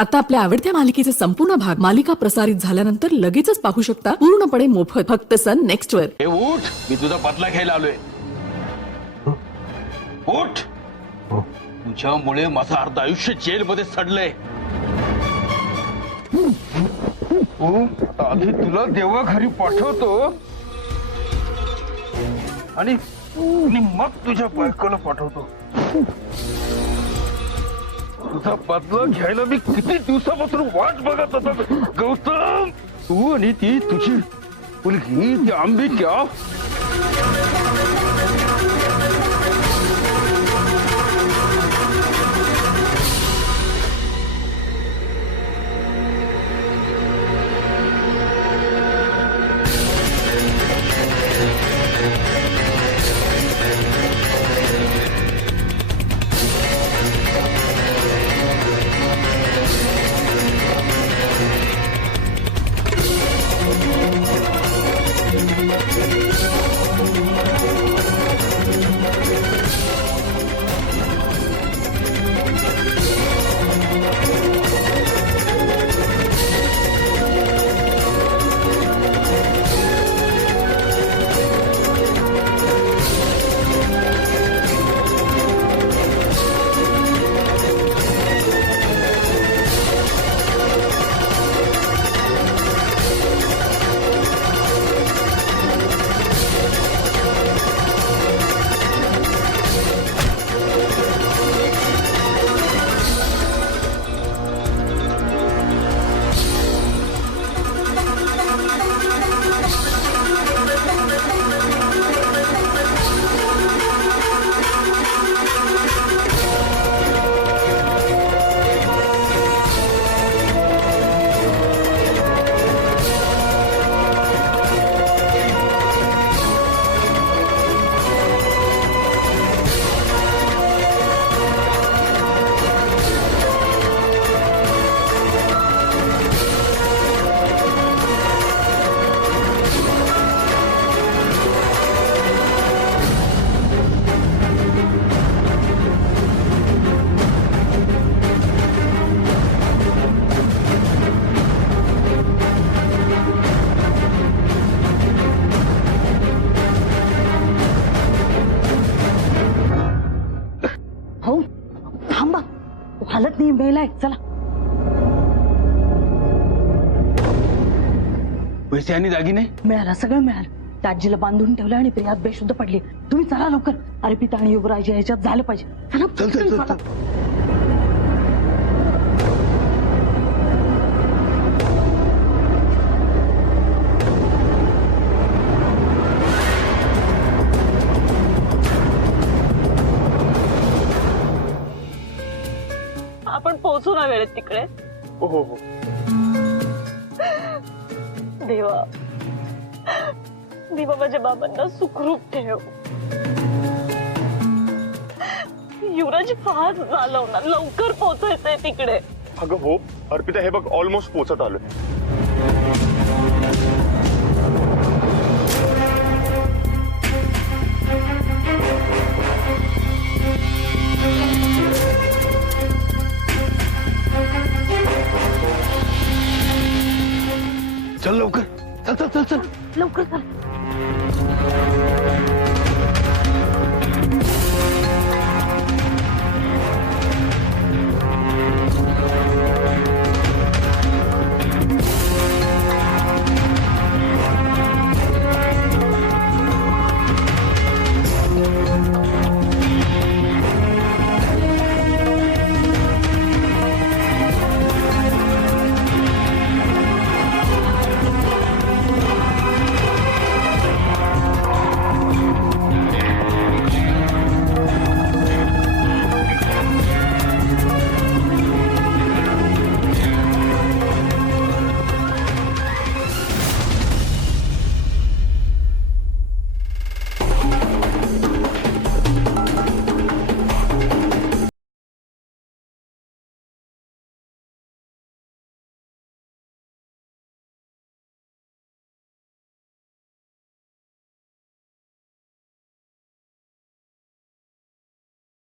आता आपल्या आवडत्या मालिकेचे संपूर्ण भाग मालिका प्रसारित झाल्यानंतर लगेचच पाहू शकता पूर्णपणे मोफत फक्त सन नेक्स्ट वर। हे उठ, मी तुझा बदला घ्यायला आलोय। उठ, तुझ्यामुळे माझं अर्ध आयुष्य जेलमध्ये सडलंय। आधी तुला देवाघरी पाठवतो आणि मग तुझ्या बायकोला पाठवतो। तुझा बदला घ्यायला मी किती दिवसापासून वाट बघत होतो गौतम। तू आणि ती तुझी मुलगी ती अंबिका हालत नाही बेला चला। पैसे आणि दागिने मिळाला, सगळं मिळालं। त्या आजीला बांधून ठेवलं आणि प्रियात बेशुद्ध पडली। तुम्ही चला लवकर, अर्पिता आणि युवराज याच्यात झालं पाहिजे। चला चल चल चल, चल। आपण पोहोचू ना वेळेत तिकडे। हो हो हो। देवा देवा, माझ्या बाबांना सुखरूप ठेव। युवराज फार झालं ना, लवकर पोहोचायचंय तिकडे। अगं हो अर्पिता, हे बघ ऑलमोस्ट पोहोचत आलोय। चल लवकर, चल चल चल चल लवकर चल।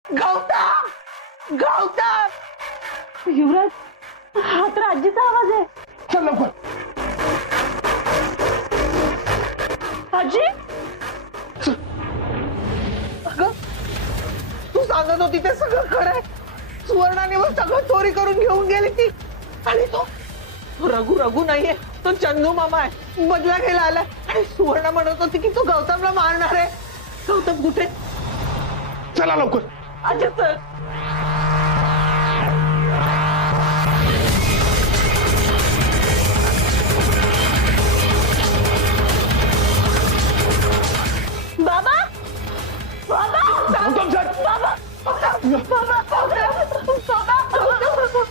गौतम गौतम युवराज आजीचा आवाज आहे. चल लवकर. आजी अगं तू सांगत होती ते सगळं खरंय. सुवर्णाने मग सगळं चोरी करून घेऊन गेली ती. आणि तो रघु रघु नाहीये, तो चंदू मामा आहे. बदला घ्यायला आलाय. आणि सुवर्ण म्हणत होती की तो गौतमला मारणार आहे. गौतम कुठे? चला लवकर. आजी सर बाबा बाबा गौतम सर. बाबा बाबा बाबा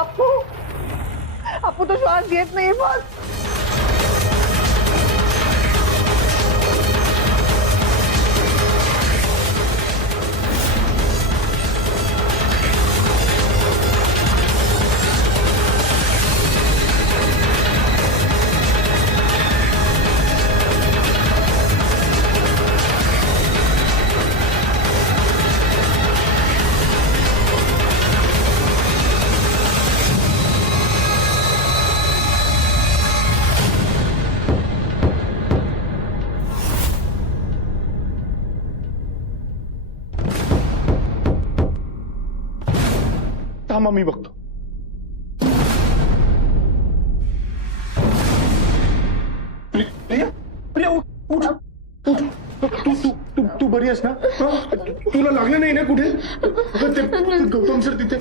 अप्पू अप्पू तो श्वास घेत नाही बस. थांबा मी बघतो. प्रिया प्रिया उठ उठ उठ. तू तू तू तू बरी आहेस ना? तुला लागलं नाही ना कुठे? अगं, ते गौतम सर तिथे.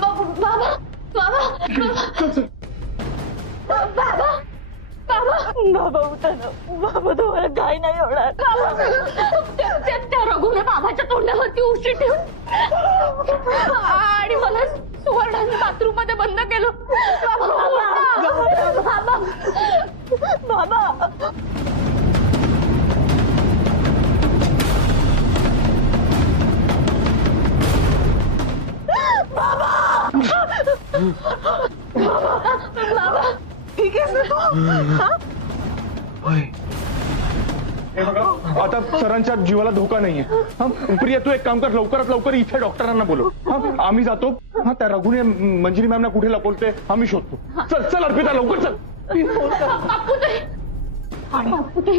बाबा बाबा चल चल. बाबा बाबा उठा ना. बाबा तुम्हाला काय नाही होणार. त्या रघुने बाबाच्या तोंडावरती उशी ठेवून आणि मला सुवर्णाने बाथरूम मध्ये बंद केलं. बाबा बाबा बाबा ठीक आहेस ना तू? होय. हे बघा, आता सरांच्या जीवाला धोका नाहीये. प्रिया तू एक काम कर, लवकरात लवकर इथे डॉक्टरांना बोलव. आम्ही जातो. त्या रघुने मंजिरी मॅमना कुठे लपवते आम्ही शोधतो. चल चल अर्पिता लवकर चल. बापूते,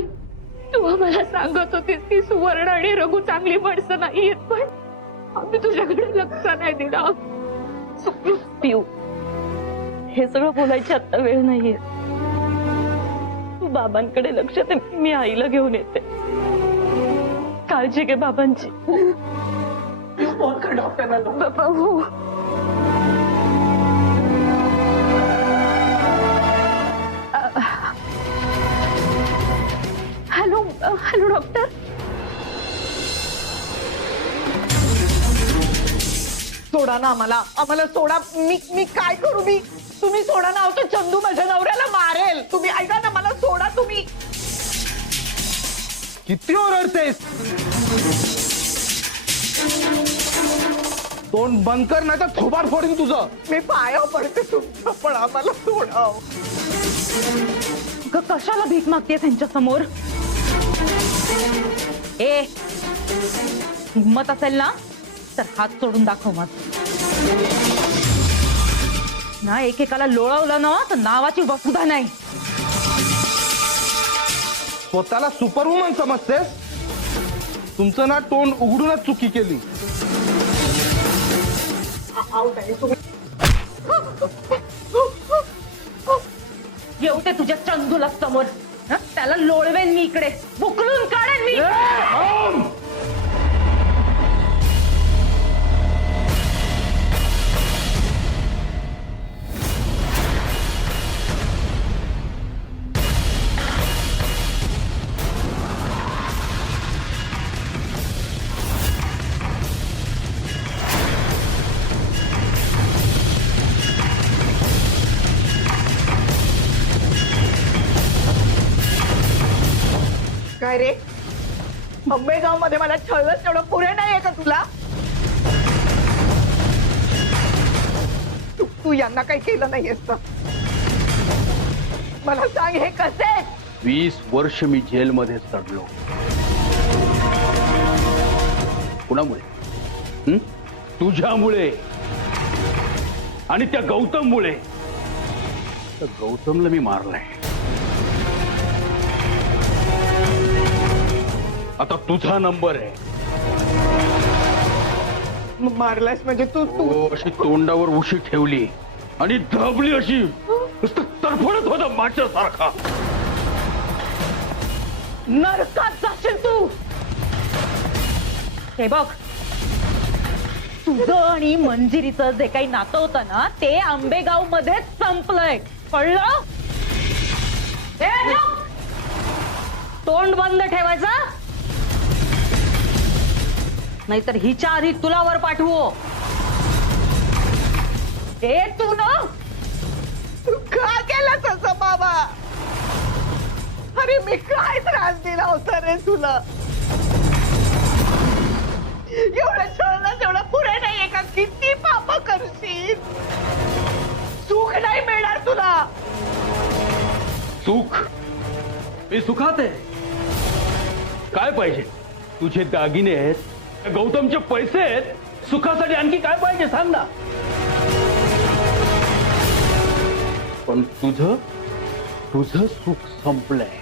तू आम्हाला सांगत होतीस की सुवर्ण आणि रघु चांगली माणसं नाहीयेत, पण आम्ही तुझ्याकडे लक्ष नाही दिलं. पिऊ हे सगळं बोलायची आता वेळ नाहीये. तू बाबांकडे लक्ष दे. मी आईला घेऊन येते. काळजी घे बाबांची. फोन कर डॉक्टरला. बाबा हो. Hello hello doctor. सोडा ना आम्हाला. आम्हाला सोडा. मी काय करू? तुम्ही सोडा ना. तो चंदू माझ्या नवऱ्याला मारेल. तुम्ही ऐका ना, मला सोडा तुम्ही. किती ओरडतेस? तोंड बंद कर नाही तर थोबाड फोडीन तुझं. मी पाया पडते तुमचं, पण आम्हाला सोडा. कशाला भीक मागते त्यांच्या समोर? ए हिम्मत असेल ना तर हात सोडून दाखव. मग ना एकेकाला लोळवलं ना तर नावाची वसुधा नाही. स्वतःला सुपरवुमन समजतेस? तुमचं ना तोंड उघडूनच चुकी केली. येऊ ते तुझ्या चंदूला समोर. हं? त्याला लोळवेन मी इकडे. बुकलून काढेन मी. काय रे, अंबेगाव मध्ये मला छळलं तेवढं पुरे नाहीये का तुला? तू यांना काही केलं नाहीयेस तर मला सांग, हे कसे? 20 वर्ष मी जेलमध्ये चढलो. कुणामुळे? तुझ्यामुळे आणि त्या गौतममुळे. त्या गौतमला मी मारलाय. आता तुझा नंबर आहे. मारलायस म्हणजे तू तू हो, अशी तोंडावर उशी ठेवली आणि धाबली अशी नुसतं तरफडत होता माशासारखा. नरकात जाशील तू. हे बघ, तुझं आणि मंजिरीचं जे काही नातं होतं ना ते आंबेगाव मध्येच संपलंय, कळलं? ए, चुप! तोंड बंद ठेवायचं, नाहीतर हिच्या आधी तुला वर पाठवू. ए तू ना तू का केलास असं बाबा? अरे मी काय त्रास दिला होता रे तुला? एवढं छळणं तेवढं पुरे नाहीये का? किती पाप करशील? सुख नाही मिळणार तुला. सुख? मी सुखात आहे. काय पाहिजे? तुझे दागिने आहेत, गौतमचे पैसे आहेत. सुखासाठी आणखी काय पाहिजे सांग ना. पण तुझं सुख संपलंय.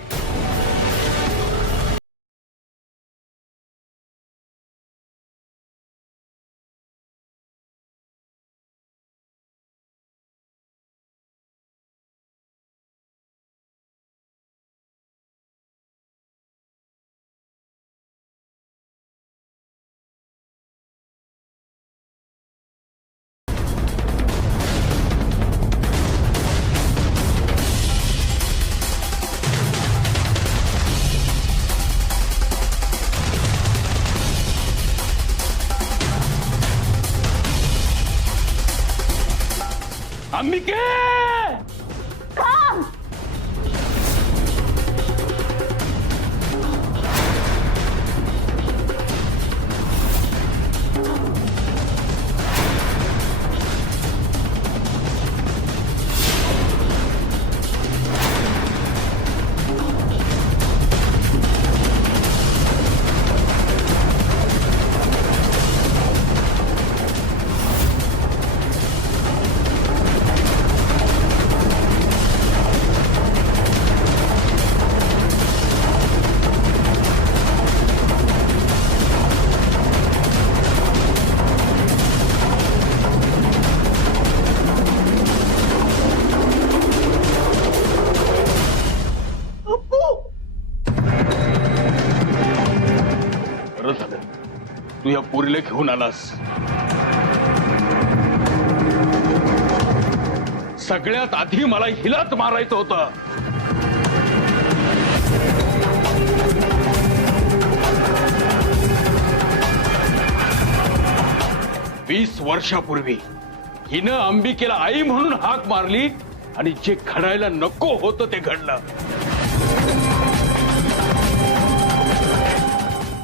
अंबिके! थांब. बरं झालं तू या पोरीला घेऊन आलास. सगळ्यात आधी मला हिलाच मारायचं होतं. वीस वर्षापूर्वी हिनं अंबिकेला आई म्हणून हाक मारली आणि जे घडायला नको होतं ते घडलं.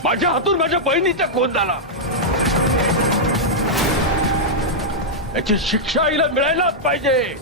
माझ्या हातून माझ्या बहिणीचा खून झाला. याची शिक्षा हिला मिळायलाच पाहिजे.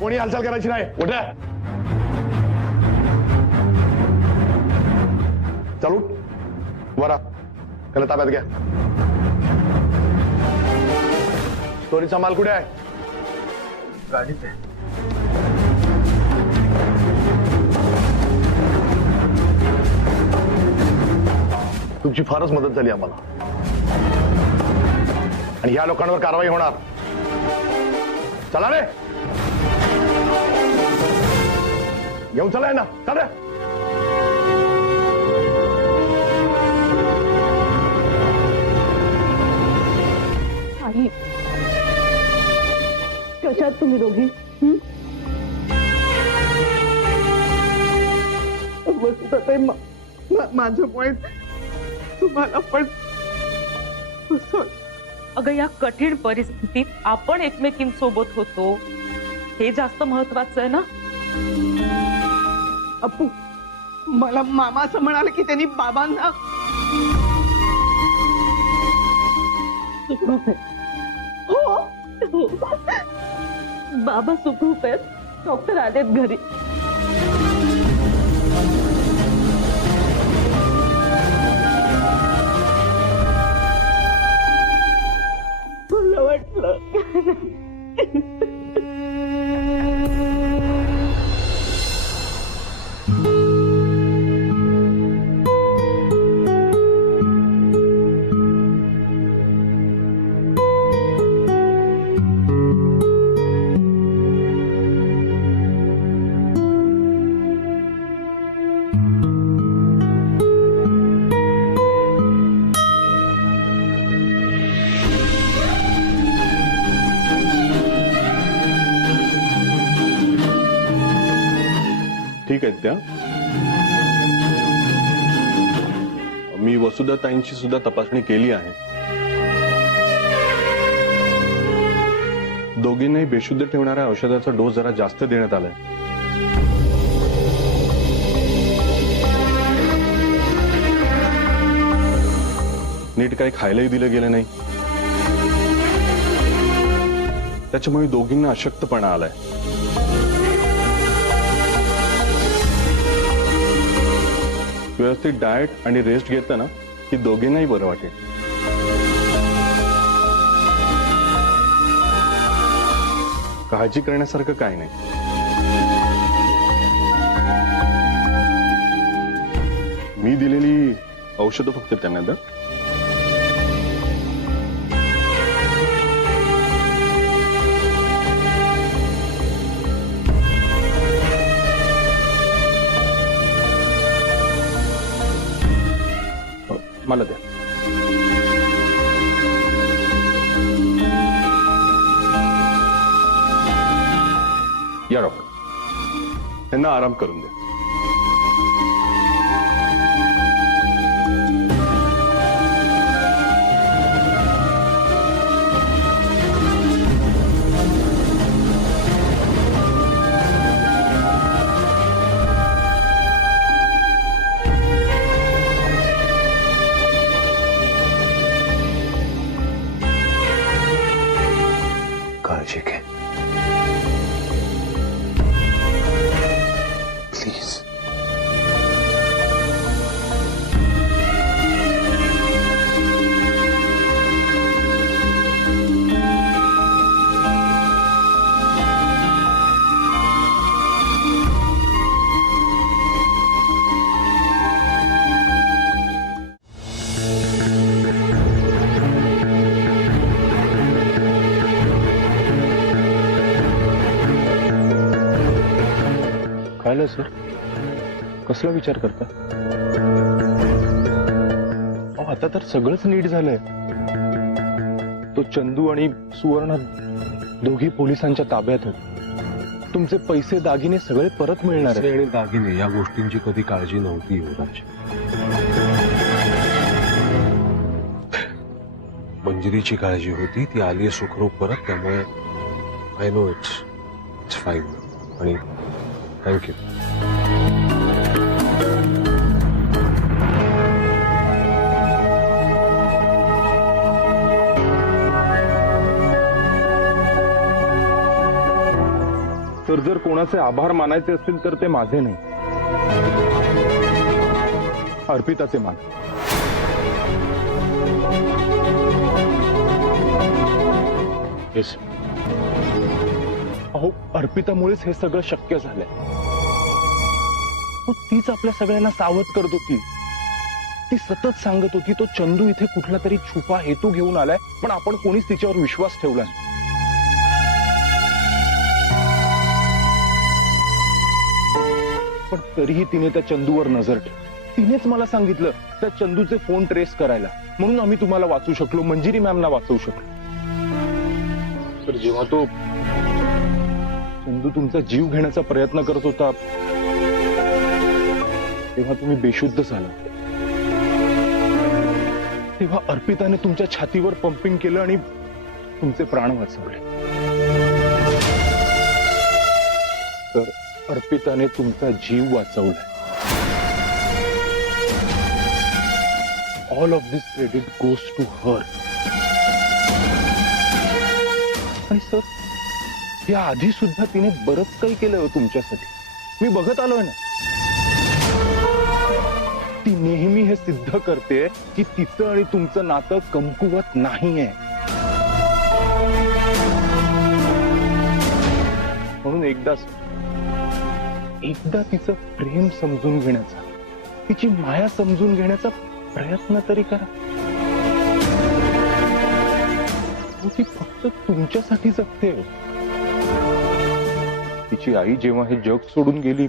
कोणी हालचाल करायची नाही. उठा. चालू वरा त्याला ताब्यात घ्या. चोरीचा माल कुठे आहे? गाडीत आहे. तुमची फारच मदत झाली आम्हाला. आणि ह्या लोकांवर कारवाई होणार. चला रे, घेऊन चलाय ना, चला. आई, कशात तुम्ही दोघी? वसुधाताई, माझं पॉइंट तुम्हाला पण अगं, या कठीण परिस्थितीत आपण एकमेकींसोबत होतो हे जास्त महत्वाचं आहे ना. अप्पू, मला मामा असं म्हणाले की त्यांनी बाबांना सुखरूप आहे. हो, बाबा सुखरूप आहेत. डॉक्टर आलेत घरी. मला वाटलं ठीक आहेत त्या. मी वसुधाताईंची सुद्धा तपासणी केली आहे. दोघींनाही बेशुद्ध ठेवणाऱ्या औषधाचा डोस जरा जास्त देण्यात आलाय. नीट काही खायलाही दिलं गेलं नाही. त्याच्यामुळे दोघींना अशक्तपणा आलाय. व्यवस्थित डाएट आणि रेस्ट घेतलं ना की दोघींनाही बरं वाटेल. काळजी करण्यासारखं काय नाही. मी दिलेली औषधं फक्त त्यांना द्या. मला द्या. या डॉक्टर, त्यांना आराम करून द्या. काळजी घे प्लीज. खायला सर, कसला विचार करता? आता तर सगळंच नीट झालंय. तो चंदू आणि सुवर्ण दोघी पोलिसांच्या ताब्यात आहेत. तुमचे पैसे दागिने सगळे परत मिळणार आहेत. आणि दागिने या गोष्टींची कधी काळजी नव्हती युवराज. मंजिरीची काळजी होती. ती आली सुखरूप परत. त्यामुळे आय नो इट्स फाईन. आणि थँक्यू. तर जर कोणाचे आभार मानायचे असतील तर ते माझे नाही, अर्पिताचे मान. येस. अहो, अर्पितामुळेच हे सगळं शक्य झालंय. तीच आपल्या सगळ्यांना सावध करत होती. ती सतत सांगत होती तो चंदू इथे कुठला तरी छुपा हेतू घेऊन आलाय, पण आपण कोणीच तिच्यावर विश्वास ठेवला नाही. पण तरीही तिने त्या चंदूवर नजर ठेवली. तिनेच मला सांगितलं त्या चंदूचे फोन ट्रेस करायला, म्हणून आम्ही तुम्हाला वाचू शकलो, मंजिरी मॅमना वाचवू शकलो. तर जेव्हा तो चंदू तुमचा जीव घेण्याचा प्रयत्न करत होता तेव्हा तुम्ही बेशुद्ध झाला. तेव्हा अर्पिताने तुमच्या छातीवर पंपिंग केलं आणि तुमचे प्राण वाचवले. तर अर्पिताने तुमचा जीव वाचवलाय. All of this credit goes to her. आणि सर, या आधी सुद्धा तिने बरंच काही केलं तुमच्यासाठी. मी बघत आलोय ना. ती नेहमी हे सिद्ध करते की तिचं आणि तुमचं नातं कमकुवत नाहीये. म्हणून एकदा तिचं प्रेम समजून घेण्याचा, तिची माया समजून घेण्याचा प्रयत्न तरी करा. ती फक्त तुमच्यासाठी जगते. तिची आई जेव्हा हे जग सोडून गेली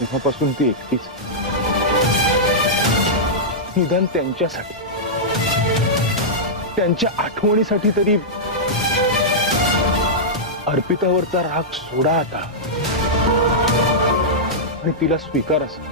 तेव्हापासून ती एकटीच. निदान त्यांच्यासाठी, त्यांच्या आठवणीसाठी तरी अर्पितावरचा राग सोडा आता आणि तिला स्वीकार असं.